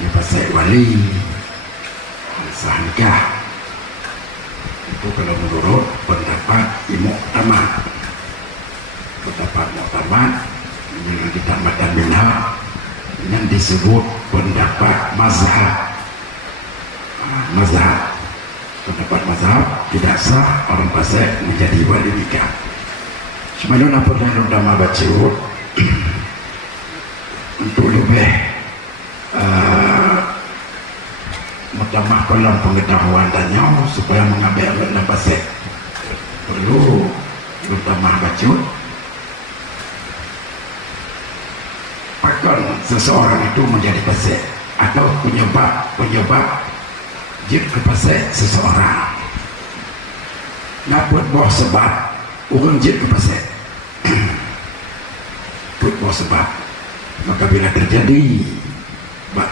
hanya pasal wali sah nikah. Itu kalau menurut pendapat Mu'tamad. Pendapat Mu'tamad yang kita makan minhaj yang disebut pendapat mazhab. Mazhab, pendapat mazhab tidak sah orang fasik menjadi wali nikah. Sebenarnya pernah utama baca untuk lebih menambah kolam pengetahuan dan nyawa supaya mengambil anak fasik perlu utama baca. Bahkan seseorang itu menjadi fasik atau penyebab jid ke fasik seseorang. Nak buat sebab orang jid ke fasik. Buat sebab, maka bila terjadi